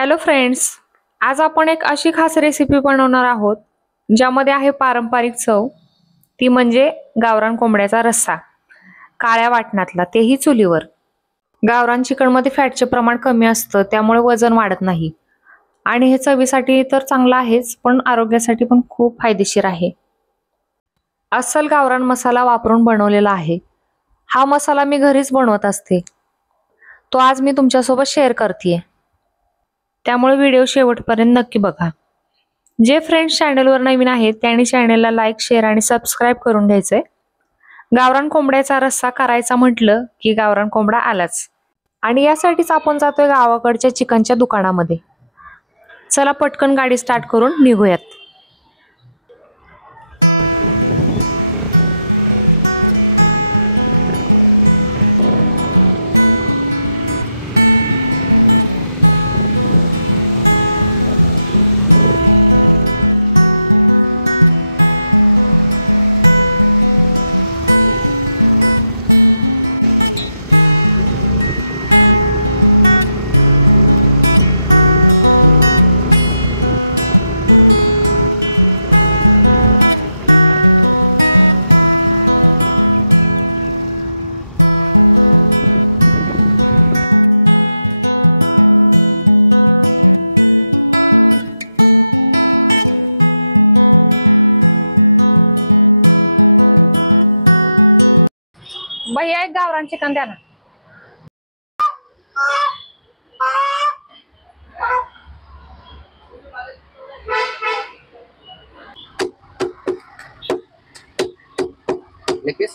Hello friends, आज आपण एक अशी खास रेसिपी बनवणार आहोत ज्यामध्ये आहे पारंपरिक चव, ती म्हणजे गावरान कोंबड्याचा रस्सा, काळ्या वाटणातला, तेही चुलीवर। गावरान चिकन मध्ये फॅटचे प्रमाण कमी असतं, त्यामुळे वजन वाढत नाही आणि हे चवीसाठी तर चांगलं आहेच, पण आरोग्यासाठी पण खूप फायदेशीर आहे। अस्सल गावरान मसाला वापरून बनवलेला आहे। हा मसाला मी घरीच बनवत असते, तो आज मी तुमच्यासोबत शेअर करतेय, त्यामुळे व्हिडिओ शेवटपर्यंत नक्की बघा। जे फ्रेंड्स चॅनलवर नवीन आहेत त्यांनी चॅनलला लाईक, शेअर आणि सबस्क्राइब करून घ्यायचंय। गावरान कोंबड्याचा रस्सा करायचा म्हटलं की गावरान कोंबडा आलाच, आणि यासाठीच आपण जातोय गावाकडच्या चिकनच्या दुकानामध्ये। चला पटकन गाडी स्टार्ट करून निघूयात। भैया एक गावरान चिकन द्या ना। लेग पीस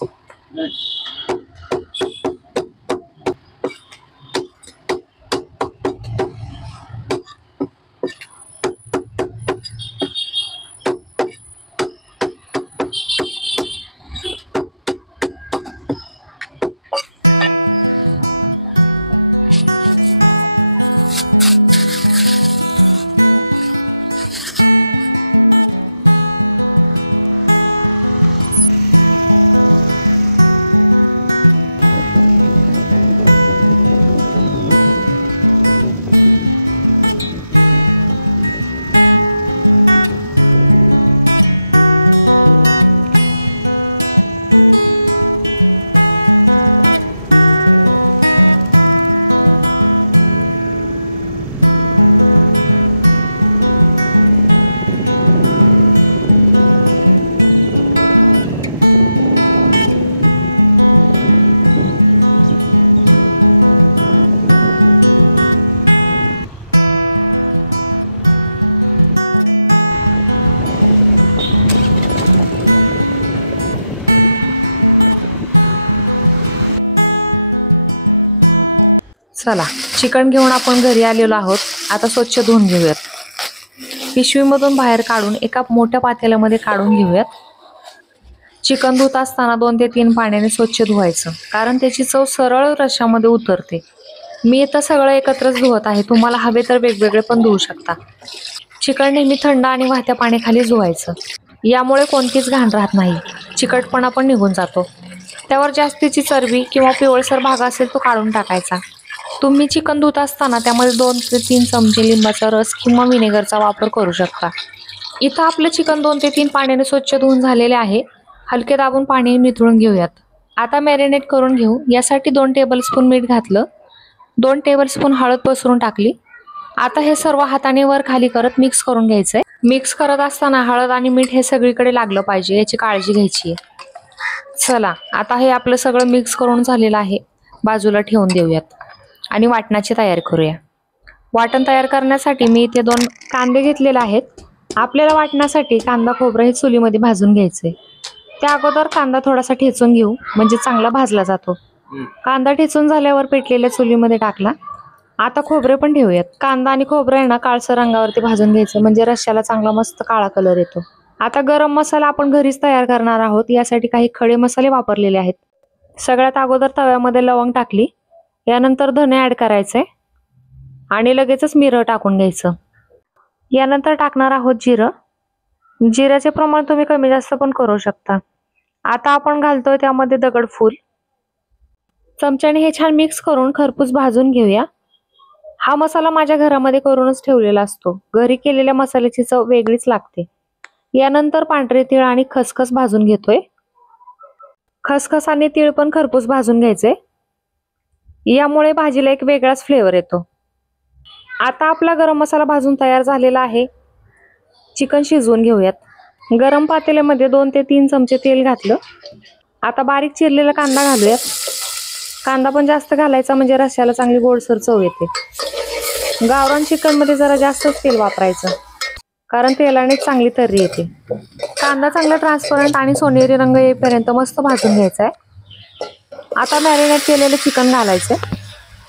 चला चिकन घेऊन आपण घरी आलेलो आहोत। आता स्वच्छ धुवून घेऊयात। पिशवीमधून बाहेर काढून एका मोठ्या पातेल्यामध्ये काढून घेऊयात। चिकन धुत असताना 2 ते 3 पाण्याने स्वच्छ धुवायचं, कारण त्याची चव सरळ रश्श्यामध्ये उतरते। मी इथं सगळं एकत्रच धुवत आहे, तुम्हाला हवे तर वेगवेगळे पण धुवू शकता। चिकन नेहमी थंड आणि वाहत्या पाण्याखाली धुवायचं, यामुळे कोणतीच घाण राहत नाही, चिकटपणा पण निघून जातो। त्यावर जास्तीची चरबी किंवा पिवळसर भाग असेल तो काढून टाकायचा। तुम्ही चिकन धुत असताना त्यामध्ये 2 ते 3 चमचे लिंबाचा रस किंवा व्हिनेगरचा वापर करू शकता। इथं आपलं चिकन 2 ते 3 पाण्याने स्वच्छ धुवून झालेले आहे। हलके दाबून पाणी निथळून घेऊयात। आता मॅरिनेट करून घेऊ। यासाठी 2 टेबलस्पून मीठ घातलं, 2 टेबलस्पून हळद पसरून टाकली। आता हे सर्व हाताने वर खाली करत मिक्स करून घ्यायचंय। मिक्स करत असताना हळद आणि मीठ हे सगळीकडे लागलं पाहिजे, याची काळजी घ्यायची आहे। चला आता हे आपलं सगळं मिक्स करून झालेलं आहे, बाजूला ठेवून देऊयात आणि वाटणाची तयारी करूया। वाटण तयार करण्यासाठी मी इथे 2 कांदे घेतलेले आहेत। आपल्याला वाटण्यासाठी कांदा खोबरं हे चुलीमध्ये भाजून घ्यायचंय। त्या अगोदर कांदा थोडासा ठेचून घेऊ, म्हणजे चांगला भाजला जातो। कांदा ठेचून झाल्यावर पेटलेल्या चुलीमध्ये टाकला। आता खोबरे पण ठेवूयात। कांदा आणि खोबरं आहे ना काळसर रंगावरती भाजून घ्यायचं, म्हणजे रश्श्याला चांगला मस्त काळा कलर येतो। आता गरम मसाला आपण घरीच तयार करणार आहोत, यासाठी काही खडे मसाले वापरलेले आहेत। सगळ्यात अगोदर तव्यामध्ये लवंग टाकली, यानंतर धने ऍड करायचे आणि लगेचच मिरं टाकून घ्यायचं। यानंतर टाकणार आहोत जिरं। जिऱ्याचे प्रमाण तुम्ही कमी जास्त पण करू शकता। आता आपण घालतोय त्यामध्ये दगडफूल। चमच्याने हे छान मिक्स करून खरपूस भाजून घेऊया। हा मसाला माझ्या घरामध्ये करूनच ठेवलेला असतो. घरी केलेल्या मसाल्याची चव वेगळीच लागते. यानंतर पांढरे तीळ आणि खसखस भाजून घेतोय. खसखस आणि तीळ पण खरपूस भाजून घ्यायचे. यामुळे भाजीला एक वेगळाच फ्लेवर येतो. आता आपला गरम मसाला भाजून तयार झालेला आहे. चिकन शिजवून घेऊयात. गरम पातेल्यामध्ये 2 ते 3 चमचे तेल घातलं. आता बारीक चिरलेला कांदा घालूयात. कांदा पण जास्त घालायचा म्हणजे रश्श्याला चांगली गोडसर चव येते. गावरान चिकन मध्ये जरा जास्तच तेल वापरायचं, कारण तेलाने चांगली तर्री येते. कांदा चांगला ट्रान्सपरंट आणि सोनेरी रंग येईपर्यंत मस्त भाजून घ्यायचा आहे. आता मॅरिनेट केलेलं चिकन घालायचं.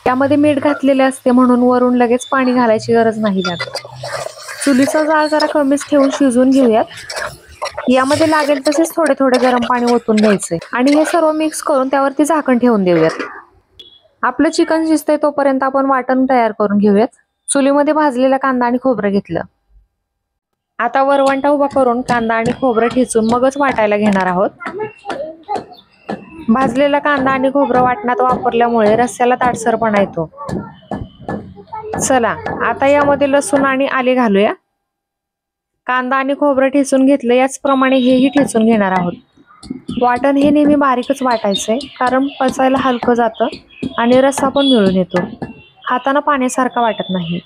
त्यामध्ये मीठ घातलेले असते म्हणून वरून लगेच पाणी घालायची गरज नाही लागत. चुलीचा जाळ जरा कमीच ठेवून शिजवून घेऊयात. यामध्ये लागेल तसेच थोडे थोडे गरम पाणी ओतून घ्यायचे आणि हे सर्व मिक्स करून त्यावरती झाकण ठेवून देऊयात. आपलं चिकन शिजतंय तोपर्यंत आपण वाटण तयार करून घेऊयात. चुलीमध्ये भाजलेला कांदा आणि खोबरं घेतलं. आता वरवंटा उभा करून कांदा आणि खोबरं ठेचून मगच वाटायला घेणार आहोत. भाजलेला कांदा आणि खोबरं वाटणात वापरल्यामुळे रस्स्याला ताटसरपणा येतो. चला आता यामध्ये लसूण आणि आले घालूया. कांदा आणि खोबरं ठेचून घेतलं, याचप्रमाणे हेही ठेचून घेणार आहोत. वाटण हे नेहमी बारीकच वाटायचंय, कारण पचायला हलकं जातं आणि रस्सा पण मिळून येतो. हाताने पाण्यासारखा वाटत नाही.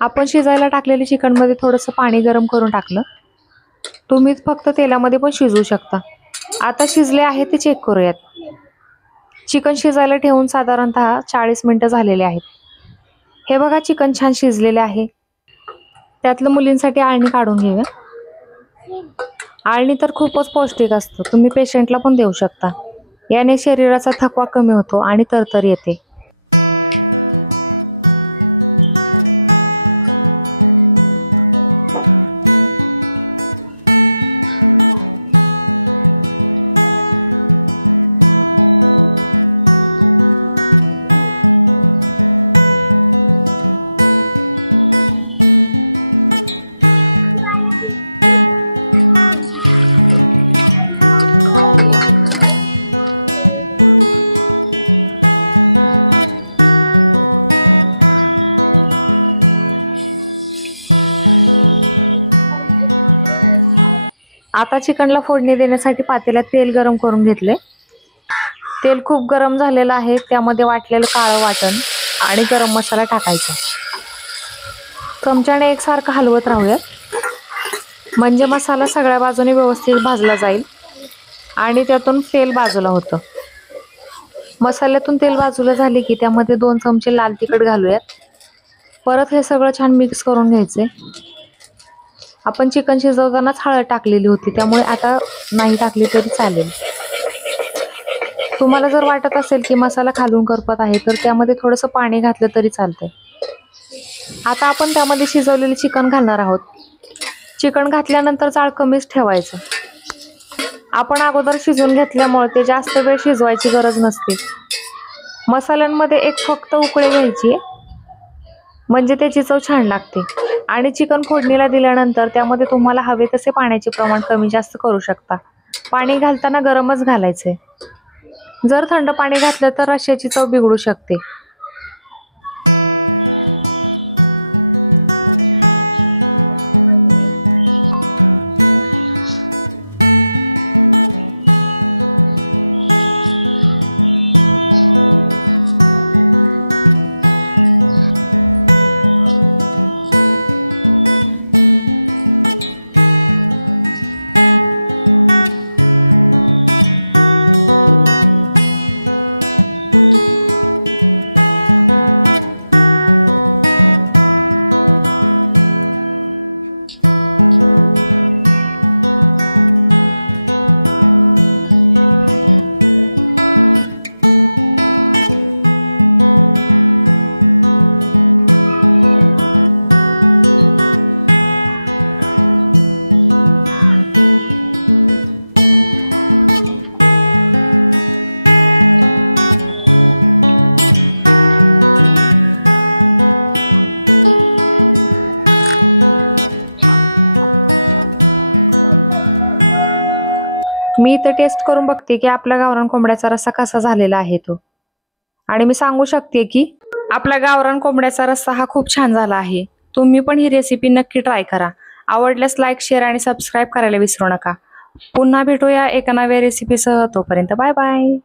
आपण शिजायला टाकलेले चिकन मध्ये थोडंसं पाणी गरम करून टाकलं. तुम्ही फक्त तेलामध्ये पण शिजवू शकता. आता शिजले आहे ते चेक करूयात. चिकन शिजायला ठेवून साधारणतः 40 मिनिटं झालेले आहेत. हे बघा, चिकन छान शिजलेले आहे. त्यातलं मुलींसाठी आळणी काढून घेऊया. आळणी तर खूपच पौष्टिक असतं. तुम्ही पेशंटला पण देऊ शकता. याने शरीराचा थकवा कमी होतो आणि तरतरी येते. आता चिकनला फोडणी देण्यासाठी पातेल्यात तेल गरम करून घेतले. तेल खूप गरम झालेलं आहे, त्यामध्ये वाटलेलं काळं वाटण आणि गरम मसाला टाकायचा. चमच्याने एकसारखं हलवत राहूयात, म्हणजे मसाला सगळ्या बाजूने व्यवस्थित भाजला जाईल आणि त्यातून तेल बाजूला होतं. मसाल्यातून तेल बाजूला झाले की त्यामध्ये 2 चमचे लाल तिखट घालूयात. परत हे सगळं छान मिक्स करून घ्यायचे. आपण चिकन शिजवतानाच हळद टाकलेली होती, त्यामुळे आता नाही टाकली तरी चालेल. तुम्हाला जर वाटत असेल की मसाला खालून करपत आहे तर त्यामध्ये थोडंसं पाणी घातलं तरी चालतंय. आता आपण त्यामध्ये शिजवलेले चिकन घालणार आहोत. चिकन घातल्यानंतर जाळ कमीच ठेवायचं. आपण अगोदर शिजवून घेतल्यामुळे ते जास्त वेळ शिजवायची गरज नसते. मसाल्यांमध्ये एक फक्त उकळी घ्यायची, म्हणजे त्याची चव छान लागते. आणि चिकन फोडणीला दिल्यानंतर त्यामध्ये तुम्हाला हवे तसे पाण्याचे प्रमाण कमी जास्त करू शकता. पाणी घालताना गरमच घालायचे. जर थंड पाणी घातलं तर रश्श्याची चव बिघडू शकते. मी इथे टेस्ट करून बघते की आपला गावरान कोंबड्याचा रस्सा कसा झालेला आहे तो. आणि मी सांगू शकते की आपला गावरान कोंबड्याचा रस्सा हा खूप छान झाला आहे. तुम्ही पण ही रेसिपी नक्की ट्राय करा. आवडल्यास लाईक, शेअर आणि सबस्क्राईब करायला विसरू नका. पुन्हा भेटूया एका नव्या रेसिपीसह. तोपर्यंत बाय बाय.